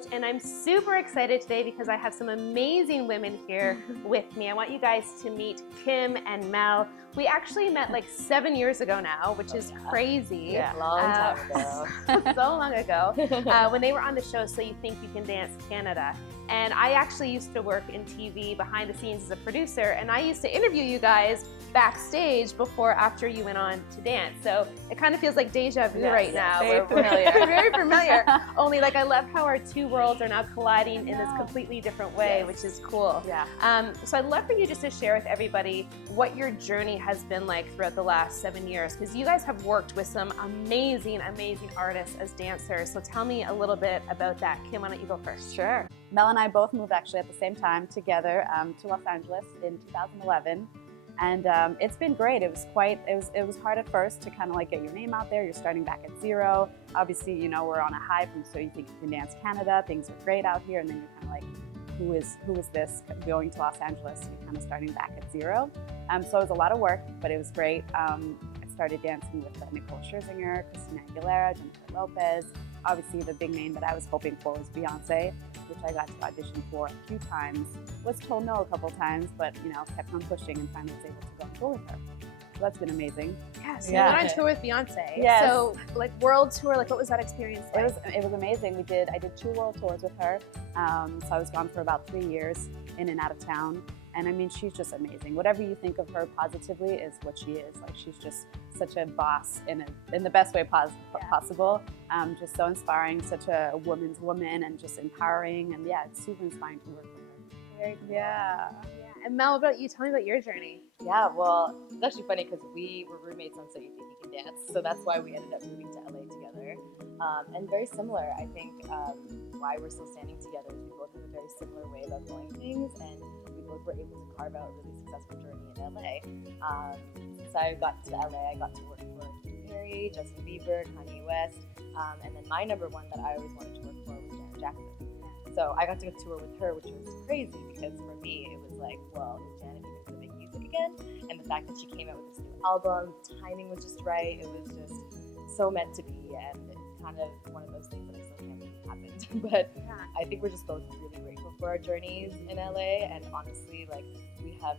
coach, and I'm super excited today because I have some amazing women here with me. I want you guys to meet Kim and Mel. We actually met like 7 years ago now, which is crazy. Yeah, long time ago. So long ago, when they were on the show So You Think You Can Dance Canada. And I actually used to work in TV behind the scenes as a producer, and I used to interview you guys backstage before, after you went on to dance. So it kind of feels like deja vu right now. Very familiar. Very familiar. Only like I love how our two worlds are now colliding in this completely different way, which is cool. Yeah. So I'd love for you just to share with everybody what your journey has been like throughout the last 7 years, because you guys have worked with some amazing, amazing artists as dancers. So tell me a little bit about that. Kim, why don't you go first? Sure. Mel and I both moved actually at the same time together to Los Angeles in 2011. And it's been great. It was hard at first to kind of like get your name out there. You're starting back at zero. Obviously, you know, we're on a high from So You Think You Can Dance Canada. Things are great out here. And then you're kind of like, who is this going to Los Angeles? You're kind of starting back at zero. So it was a lot of work, but it was great. I started dancing with Nicole Scherzinger, Christina Aguilera, Jennifer Lopez. Obviously, the big name that I was hoping for was Beyonce, which I got to audition for a few times. Was told no a couple times, but you know, kept on pushing and finally was able to go on tour with her. So that's been amazing. Yeah, so you went on tour with Beyonce. Yes. So like world tour, like what was that experience like? It was amazing. I did 2 world tours with her. So I was gone for about 3 years, in and out of town. And I mean, she's just amazing. Whatever you think of her positively is what she is. Like, she's just such a boss in the best way possible. Just so inspiring, such a woman's woman, and just empowering. And yeah, it's super inspiring to work with her. Very cool. Yeah. And Mel, what about you? Tell me about your journey. Yeah, well, it's actually funny because we were roommates on So You Think You Can Dance, so that's why we ended up moving to LA together. And very similar, I think, why we're still standing together is we both have a very similar way of doing things, and we both were able to carve out a really successful journey in LA. Since I got to LA, I got to work for Katy Perry, Justin Bieber, Kanye West, and then my number one that I always wanted to work for was Janet Jackson. So I got to go tour with her, which was crazy because for me it was like, well, is Janet even going to make music again? And the fact that she came out with this new album, the timing was just right. It was just so meant to be, and kind of one of those things that I still can't believe happened. But I think we're just both really grateful for our journeys in LA, and honestly, like, we have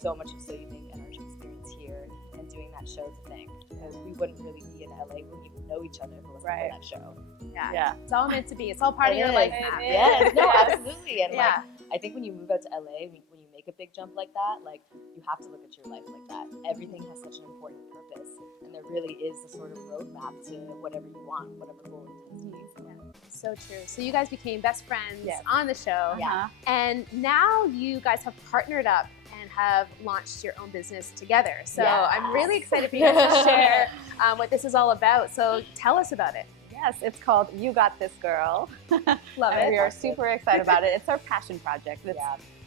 so much of So You Think and our experience here, and doing that show to thank, because we wouldn't really be in LA, we wouldn't even know each other if it wasn't for that show. Yeah. It's all meant to be. It's all part of your life now. Yes, no, absolutely. And like, I think when you move out to LA, when you make a big jump like that, like, you have to look at your life like that. Everything has such an important purpose, and there really is a sort of roadmap to whatever you want, whatever goal intensity. So true. So you guys became best friends on the show. Yeah. And now you guys have partnered up and have launched your own business together. So I'm really excited for you guys to share what this is all about. So tell us about it. Yes, it's called You Got This Girl. Love it. We are super excited about it. It's our passion project.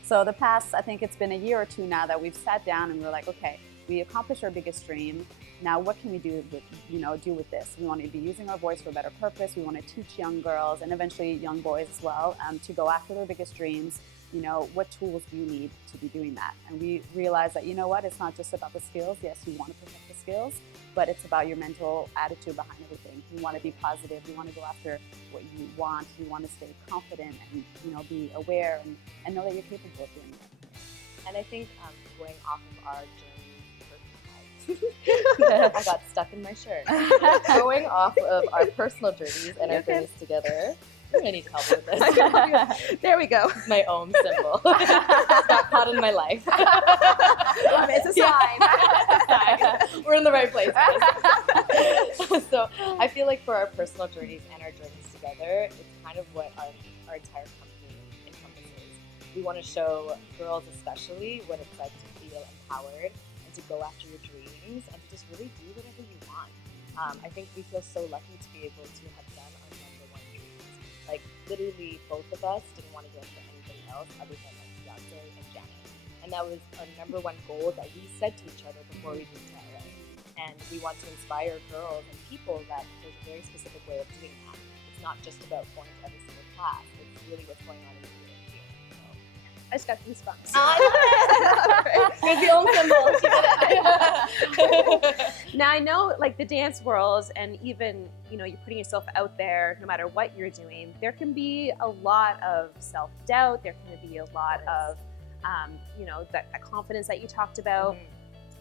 So the past, I think it's been a year or two now that we've sat down and we're like, okay, we accomplished our biggest dream. Now, what can we do with this? We want to be using our voice for a better purpose. We want to teach young girls and eventually young boys as well to go after their biggest dreams. You know, what tools do you need to be doing that? And we realized that, you know what, it's not just about the skills. Yes, you want to perfect the skills, but it's about your mental attitude behind everything. You want to be positive. You want to go after what you want. You want to stay confident and, you know, be aware and know that you're capable of doing it. And I think going off of our journey, I got stuck in my shirt. Going off of our personal journeys and our journeys together. I'm gonna need help with this. There we go. My own symbol. Got caught in my life. It's a sign. We're in the right place. So I feel like for our personal journeys and our journeys together, it's kind of what our entire company encompasses. We want to show girls especially what it's like to feel empowered and to go after your dreams and to just really do whatever you want. I think we feel so lucky to be able to have done our number one dreams. Like, literally, both of us didn't want to go for anything else other than like Beyonce and Janet. And that was our number one goal that we said to each other before we moved to LA. And we want to inspire girls and people that there's a very specific way of doing that. It's not just about going to every single class. It's really what's going on in the community. So. I just got goosebumps. You're the own symbol. She did it. Now I know, like, the dance world, and even, you know, you're putting yourself out there no matter what you're doing, there can be a lot of self-doubt, there can be a lot of you know, that confidence that you talked about.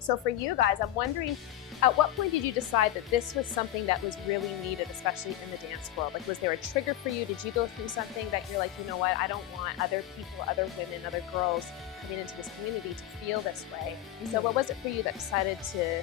So for you guys, I'm wondering, at what point did you decide that this was something that was really needed, especially in the dance world? Like, was there a trigger for you? Did you go through something that you're like, you know what, I don't want other people, other women, other girls coming into this community to feel this way? So what was it for you that decided to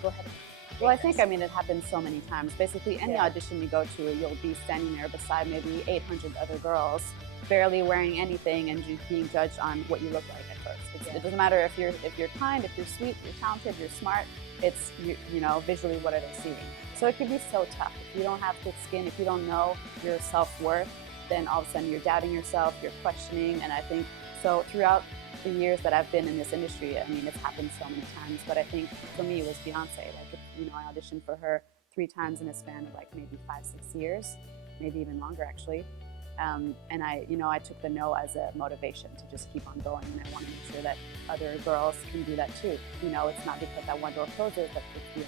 go ahead and Well, I think, I mean, it happens so many times. Basically, any audition you go to, you'll be standing there beside maybe 800 other girls, barely wearing anything and being judged on what you look like at first. It doesn't matter if you're kind, if you're sweet, you're talented, you're smart. It's you know, visually, what are they seeing? So it can be so tough. If you don't have thick skin, if you don't know your self-worth, then all of a sudden you're doubting yourself, you're questioning. And I think so throughout the years that I've been in this industry, I mean, it's happened so many times. But I think for me, it was Beyonce. Like, you know, I auditioned for her 3 times in a span of like maybe 5-6 years, maybe even longer actually. And I took the no as a motivation to just keep on going, and I want to make sure that other girls can do that too. You know, it's not because that one door closes that it's,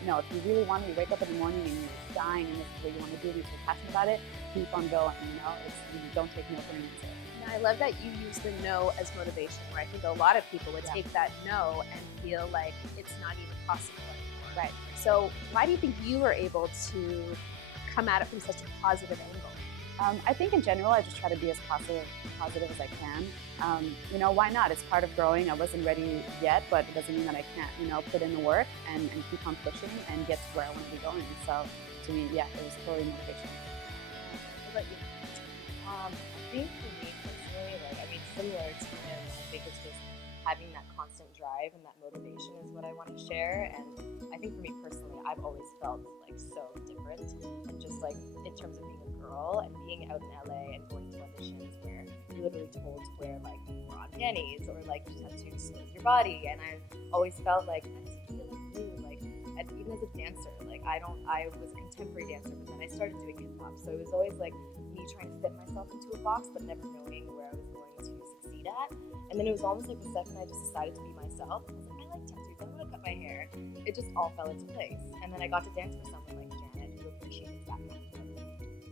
you know, if you really want to, you wake up in the morning and you're dying and this is what you want to do and you're so passionate about it, keep on going. You know, you don't take no for an answer. I love that you use the no as motivation, where I think a lot of people would take that no and feel like it's not even possible anymore. Right. So why do you think you were able to come at it from such a positive angle? I think in general, I just try to be as positive as I can. You know, why not? It's part of growing. I wasn't ready yet, but it doesn't mean that I can't, you know, put in the work and keep on pushing and get to where I want to be going. So to me, yeah, it was totally motivation. What about you? I think for me personally, like, I mean, similar to him, I think it's just having that constant drive and that motivation is what I want to share. And I think for me personally, I've always felt like so different, and just like in terms of being a girl and being out in LA and going to auditions where you're literally told to wear like broad panties or like you just have to expose your body. And I always felt like I just feel like blue, like, and even as a dancer, like I was a contemporary dancer, but then I started doing hip hop, so it was always like me trying to fit myself into a box but never knowing where I was going to succeed at. And then it was almost like the second I just decided to be myself, I was like, I like tattoos, I want to cut my hair. It just all fell into place. And then I got to dance for someone like Janet who appreciates that kind of thing.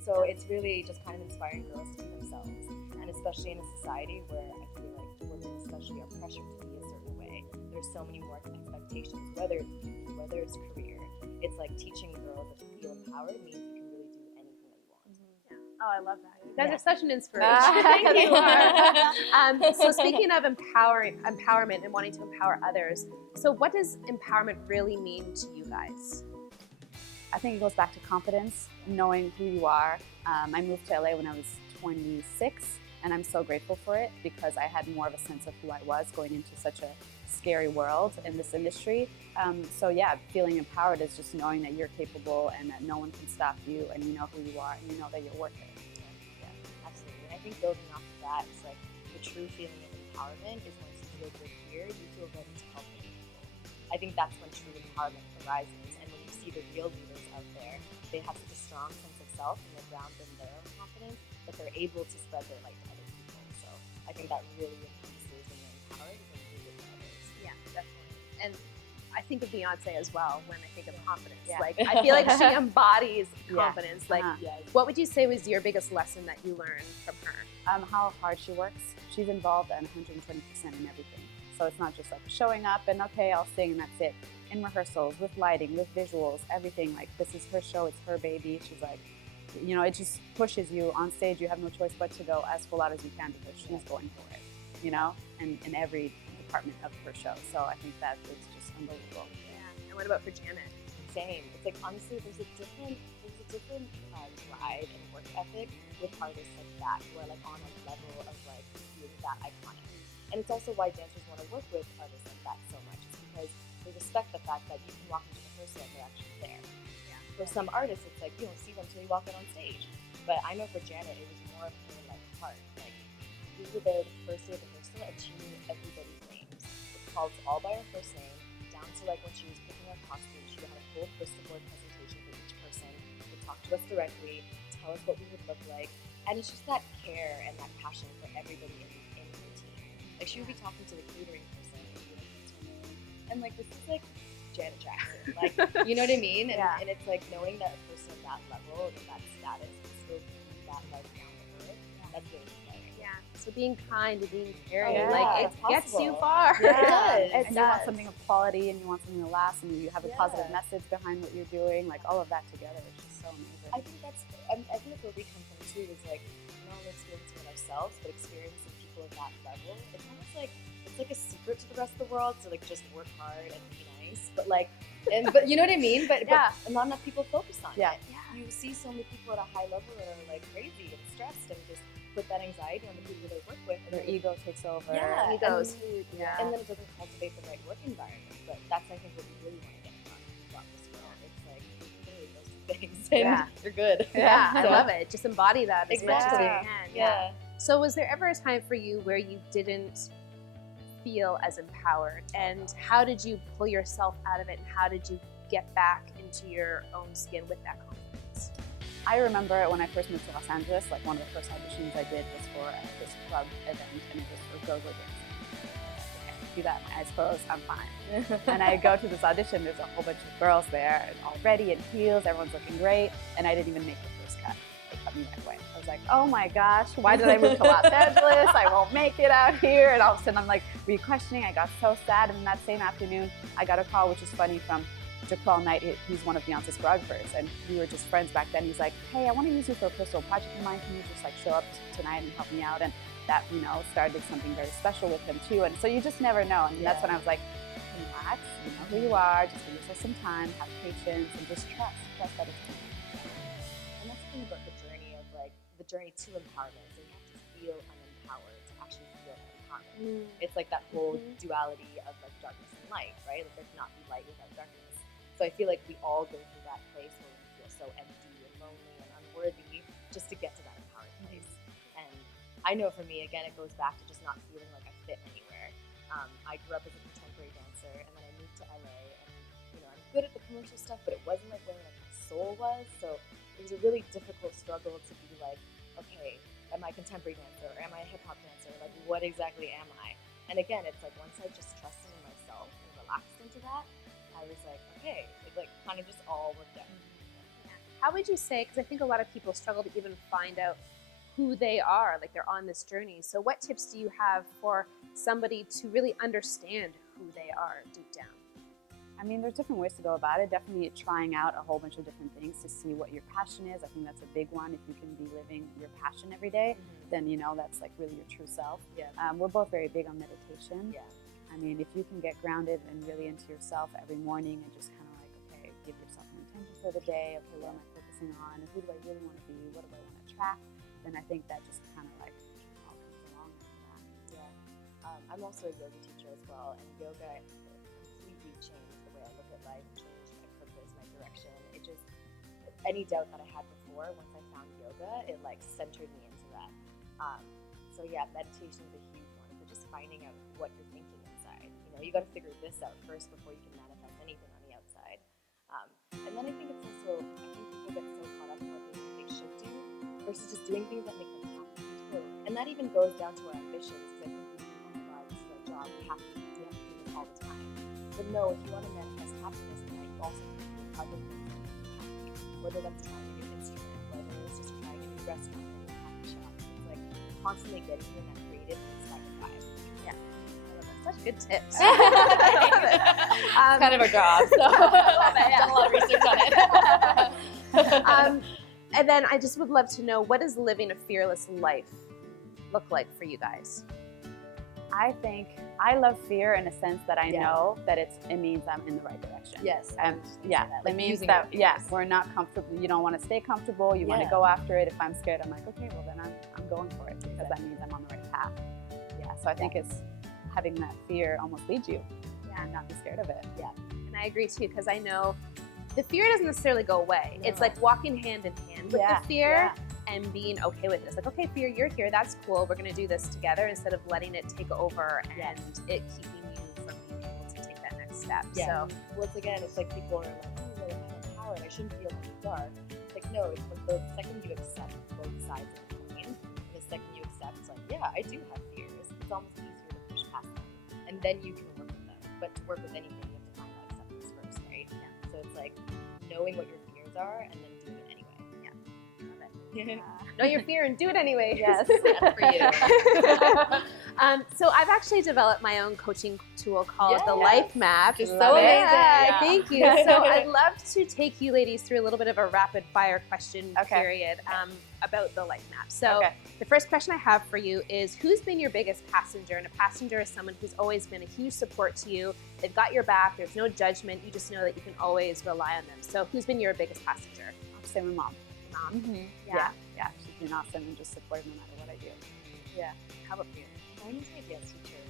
So it's really just kind of inspiring girls to be themselves, and especially in a society where I feel like women especially are pressured to be a certain way. There's so many more expectations, whether it's beauty, whether it's career. It's like teaching girls that to feel empowered means you can really do anything that you want. Oh, I love that. You guys are such an inspiration. Thank you. So speaking of empowerment and wanting to empower others, so what does empowerment really mean to you guys? I think it goes back to confidence, knowing who you are. I moved to LA when I was 26, and I'm so grateful for it because I had more of a sense of who I was going into such a scary world in this industry. So yeah, feeling empowered is just knowing that you're capable and that no one can stop you, and you know who you are and you know that you're worth it. Yeah, absolutely. And I think building off of that, it's like the true feeling of empowerment is once you feel good here, you feel ready to help other people. I think that's when true empowerment arises, and when you see the real leaders out there, they have such a strong sense of self and they're grounded in their own confidence that they're able to spread their light to other people. So I think that really increases when you're empowered and you give to others. Yeah, definitely. And I think of Beyonce as well when I think of confidence. Yeah. Like, I feel like she embodies confidence. Like, what would you say was your biggest lesson that you learned from her? How hard she works. She's involved at 120% in everything. So it's not just like showing up and okay, I'll sing and that's it. In rehearsals, with lighting, with visuals, everything. Like, this is her show, it's her baby. She's like, you know, it just pushes you on stage. You have no choice but to go as full out as you can because she's going for it, you know, and in every department of her show. So I think that is just unbelievable. Yeah. And what about for Janet? Same. It's like, honestly, there's a different drive and work ethic with artists like that who are like on a level of like being that iconic. And it's also why dancers want to work with artists like that so much. It's because they respect the fact that you can walk into rehearsal and they're actually there. Yeah. For some artists, it's like you don't see them until you walk out on stage. But I know for Janet, it was more of her like heart. Like, we were there the first day of rehearsal and she knew everybody's names. It called all by her first name, down to like when she was picking her costume, she had a full crystal board presentation for each person. They talk to us directly, tell us what we would look like. And it's just that care and that passion for everybody in her team she would be talking to the catering person, and like, this is like Janet Jackson, like, you know what I mean? And, and it's like knowing that a person at that level, that status, can still be that like down to earth. That's really exciting. Yeah. So being kind and being caring, yeah, like, it gets you far. Yeah. And you want something of quality, and you want something to last, and you have a positive message behind what you're doing. Like, all of that together is just so amazing. I think that's where we come from too, is like not only experiencing it ourselves, but experiencing people at that level. It's almost like it's like a secret to the rest of the world to like just work hard and be nice, but like, but you know what I mean? But not enough people focus on it. You see so many people at a high level that are like crazy and stressed and just put that anxiety on the people they work with, and their ego takes over. Yeah, Ego's and then it doesn't cultivate the right work environment. But that's, I think, what we really want to get about this world. It's like, you can really those two things, and you're good. Yeah, So, I love it. Just embody that as much as you can. Yeah. So was there ever a time for you where you didn't feel as empowered, and how did you pull yourself out of it, and how did you get back into your own skin with that confidence? I remember when I first moved to Los Angeles, like one of the first auditions I did was for this club event, and it was for go-go dancing. Okay, do that, I suppose, I'm fine. And I go to this audition, there's a whole bunch of girls there, and all ready in heels, everyone's looking great, and I didn't even make the first cut. They cut me right away. I was like, oh my gosh, why did I move to Los Angeles? I won't make it out here. And all of a sudden I'm like re-questioning. I got so sad. And then that same afternoon, I got a call, which is funny, from Jaquel Knight. He's one of Beyonce's choreographers, and we were just friends back then. He's like, hey, I want to use you for a personal project of mine. Can you just like show up tonight and help me out? And that, you know, started something very special with him too. And so you just never know. And that's when I was like, relax, you know who you are, just give yourself some time, have patience, and just trust that it's coming. And that's the thing about the journey of like the journey to empowerment. So you have to feel unempowered to actually feel empowerment. It's like that whole duality of like darkness and light, right? Like there cannot be light without darkness. So I feel like we all go through that place where we feel so empty and lonely and unworthy just to get to that empowered place. And I know for me, again, it goes back to just not feeling like I fit anywhere. I grew up as a contemporary dancer, and then I moved to LA, and you know, I'm good at the commercial stuff, but it wasn't like where like my soul was. So it was a really difficult struggle to be like, okay, am I a contemporary dancer or am I a hip hop dancer? Like, what exactly am I? And again, it's like once I just trusted in myself and relaxed into that, I was like, okay, it like kind of just all worked out. How would you say, because I think a lot of people struggle to even find out who they are, like they're on this journey. So what tips do you have for somebody to really understand who they are deep down? I mean, there's different ways to go about it. Definitely trying out a whole bunch of different things to see what your passion is. I think that's a big one. If you can be living your passion every day, then you know that's like really your true self. We're both very big on meditation. I mean, if you can get grounded and really into yourself every morning and just kind of like, okay, give yourself an intention for the day. Okay, what am I focusing on? And who do I really want to be? What do I want to attract? Then I think that just kind of like all comes along with that. I'm also a yoga teacher as well, and yoga completely changed the way I look at life, changed my purpose, my direction. It just, any doubt that I had before, once I found yoga, it like centered me into that. So yeah, meditation is a huge one for just finding out what you're thinking inside. You know, you got to figure this out first before you can manifest anything on the outside. And then I think it's also, I think people get so caught up in what they think they should do versus just doing things that make them happy too. And that even goes down to our ambitions, because I think we think, oh my God, this is our job, we have to do this all the time. But no, if you want to manifest happiness in life, you also have to do other things that make you happy. Whether that's trying a new instrument, whether it's just trying a new restaurant, a new coffee shop. It's like constantly getting in that creative inspired vibe. Such good tips. It's kind of our job, so I've done a lot of research on it. And then I just would love to know, what does living a fearless life look like for you guys? I think I love fear in a sense that I know that it means I'm in the right direction. And like it means using that it. we're not comfortable. You don't want to stay comfortable. You want to go after it. If I'm scared, I'm like, okay, well then I'm going for it, because that means I'm on the right path. So I think it's having that fear almost lead you and not be scared of it. And I agree too, because I know the fear doesn't necessarily go away. It's like walking hand in hand with the fear and being okay with it. It's like, okay, fear, you're here, that's cool, we're gonna do this together, instead of letting it take over and it keeping you from being able to take that next step. So once again, it's like people are like, oh, well, I'm empowered, I shouldn't feel in the dark. It's like, no, it's when the second you accept both sides of the coin, and the second you accept, it's like, yeah, I do have fears, it's almost easier to push and then you can work with them. But to work with anything, you have to find that acceptance first, right? Yeah. So it's like knowing what your fears are and then doing it anyway. Yeah. Love it. Know your fear and do it anyway. Yes. That's for you. So I've actually developed my own coaching tool called the Yes. Life Map. Just so Love it. amazing. Yeah, thank you. So I'd love to take you ladies through a little bit of a rapid fire question period about the Life Map. So the first question I have for you is, who's been your biggest passenger? And a passenger is someone who's always been a huge support to you. They've got your back. There's no judgment. You just know that you can always rely on them. So who's been your biggest passenger? I'll say my mom. Mom. Mm-hmm. Yeah. She's been awesome and just supportive no matter what I do. Yeah. How about you? Mine was my dance teacher.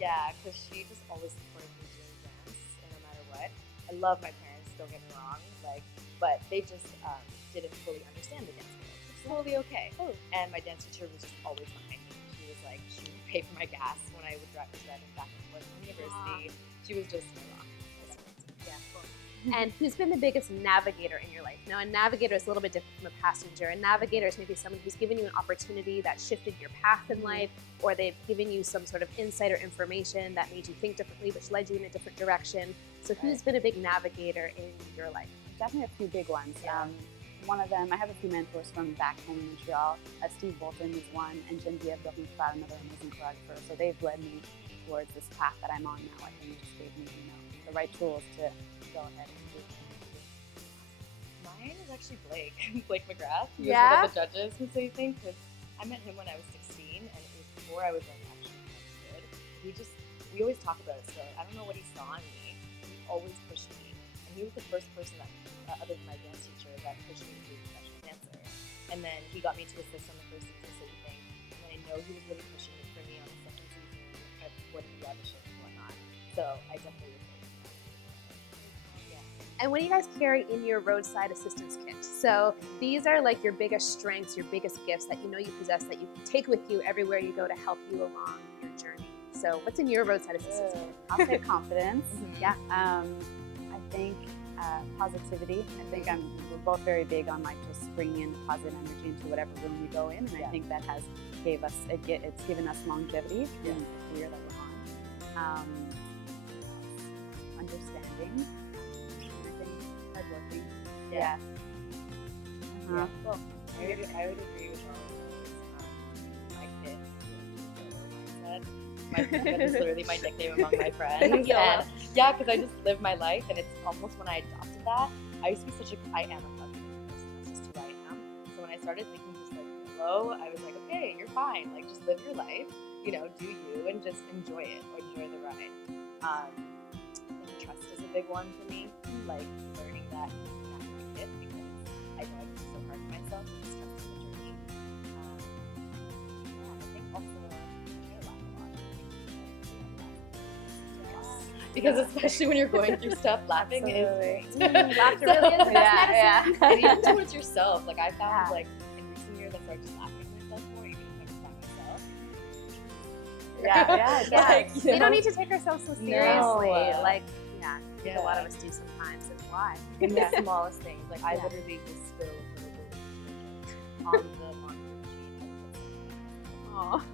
Yeah, because she just always supported me doing dance, and no matter what. I love my parents, don't get me wrong, but they just didn't fully understand the dance world. It's totally okay. And my dance teacher was just always behind me. She would pay for my gas when I would drive back and forth from university. She was just my rock. Yeah, cool. And who's been the biggest navigator in your life? Now, a navigator is a little bit different from a passenger. A navigator is maybe someone who's given you an opportunity that shifted your path in life, or they've given you some sort of insight or information that made you think differently, which led you in a different direction. So who's been a big navigator in your life? Definitely a few big ones. Yeah. One of them, I have a few mentors from back home in Montreal. Steve Bolton is one, and Geneviève Dorin-Pratt, another amazing choreographer. So they've led me towards this path that I'm on now. I think it just gave me, the right tools to go ahead and do. Mine is actually Blake. Blake McGrath. He was Yeah? one of the judges in So You Think, because I met him when I was 16, and it was before I was actually good. We always talk about it still. I don't know what he saw in me. He always pushed me, and he was the first person that, other than my dance teacher, that pushed me to be a professional dancer. And then he got me to assist on the first season of So You Think, and I know he was really pushing it for me on the second season, at what the auditions and whatnot. So I definitely would say that. Yeah. And what do you guys carry in your roadside assistance kit? So these are like your biggest strengths, your biggest gifts that you know you possess that you can take with you everywhere you go to help you along your journey. So what's in your roadside assistance kit? I'll say confidence. Yeah. I think positivity. I think we're both very big on just bringing in positive energy into whatever room we go in, and I think that has it's given us longevity in the career that we're on. Understanding. I think hardworking. Yeah. Yeah. Well, I would agree with all of those. My kid is that is literally my nickname among my friends. And yeah, because I just live my life, and it's almost when I adopted that, I used to be I am a positive person. That's just who I am. So when I started thinking just hello, I was like, okay, you're fine. Just live your life, do you, and just enjoy it, or enjoy the ride. And trust is a big one for me. Learning that not my kid, because I know I can be so hard on myself, and just trusting the journey. I think also I laugh a lot. Because especially when you're going through stuff, laughing is great. Laughter really is the best medicine. And even towards yourself, I found in recent years I started just laughing at myself more, even if I'm talking myself. We don't need to take ourselves so seriously. No. I think a lot of us do sometimes, and why? In the smallest things, I literally just spill on the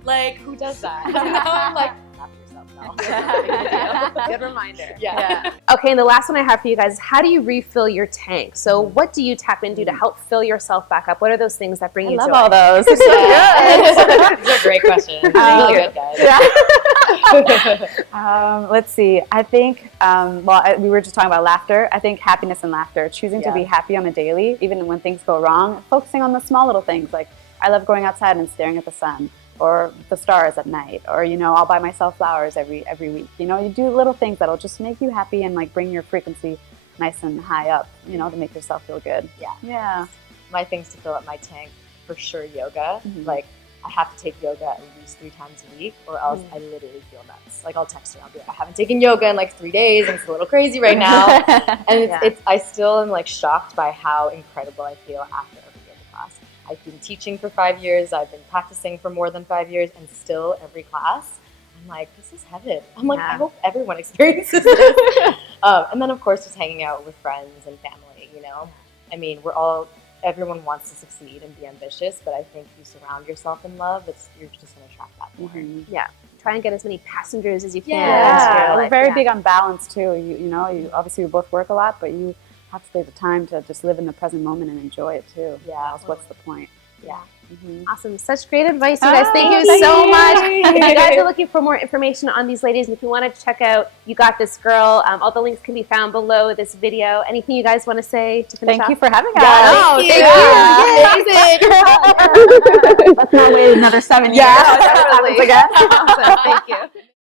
machine. Who does that? Now I'm laugh yourself now. Good reminder. Yeah. Okay, and the last one I have for you guys is, how do you refill your tank? So what do you tap into to help fill yourself back up? What are those things that bring you joy? I love all those. These are great questions. Really good, guys. Let's see. I think, we were just talking about laughter. I think happiness and laughter, choosing to be happy on the daily, even when things go wrong, focusing on the small little things. I love going outside and staring at the sun, or the stars at night, or, I'll buy myself flowers every week. You do little things that'll just make you happy and bring your frequency nice and high up, to make yourself feel good. Yeah. My things to fill up my tank, for sure, yoga. I have to take yoga at least 3 times a week, or else I literally feel nuts. I'll text her, I'll be like, I haven't taken yoga in 3 days, and it's a little crazy right now. And I still am shocked by how incredible I feel after every yoga class. I've been teaching for 5 years, I've been practicing for more than 5 years, and still every class, I'm like, this is heaven. I'm like, I hope everyone experiences this. And then of course just hanging out with friends and family, everyone wants to succeed and be ambitious, but I think you surround yourself in love, you're just going to attract that more. Yeah, try and get as many passengers as you can. Yeah, into your we're life. very Yeah. big on balance too. You know, obviously we both work a lot, but you have to take the time to just live in the present moment and enjoy it too. Yeah, Or else what's the point? Yeah. Awesome. Such great advice, you guys. Thank you thank so you. much. If you guys are looking for more information on these ladies, and if you want to check out You Got This Girl, all the links can be found below this video. Anything you guys want to say to finish Thank off? you for having us. No, thank you. Amazing. Let's not wait another 7 years. Yeah, definitely. Again. Awesome. Thank you.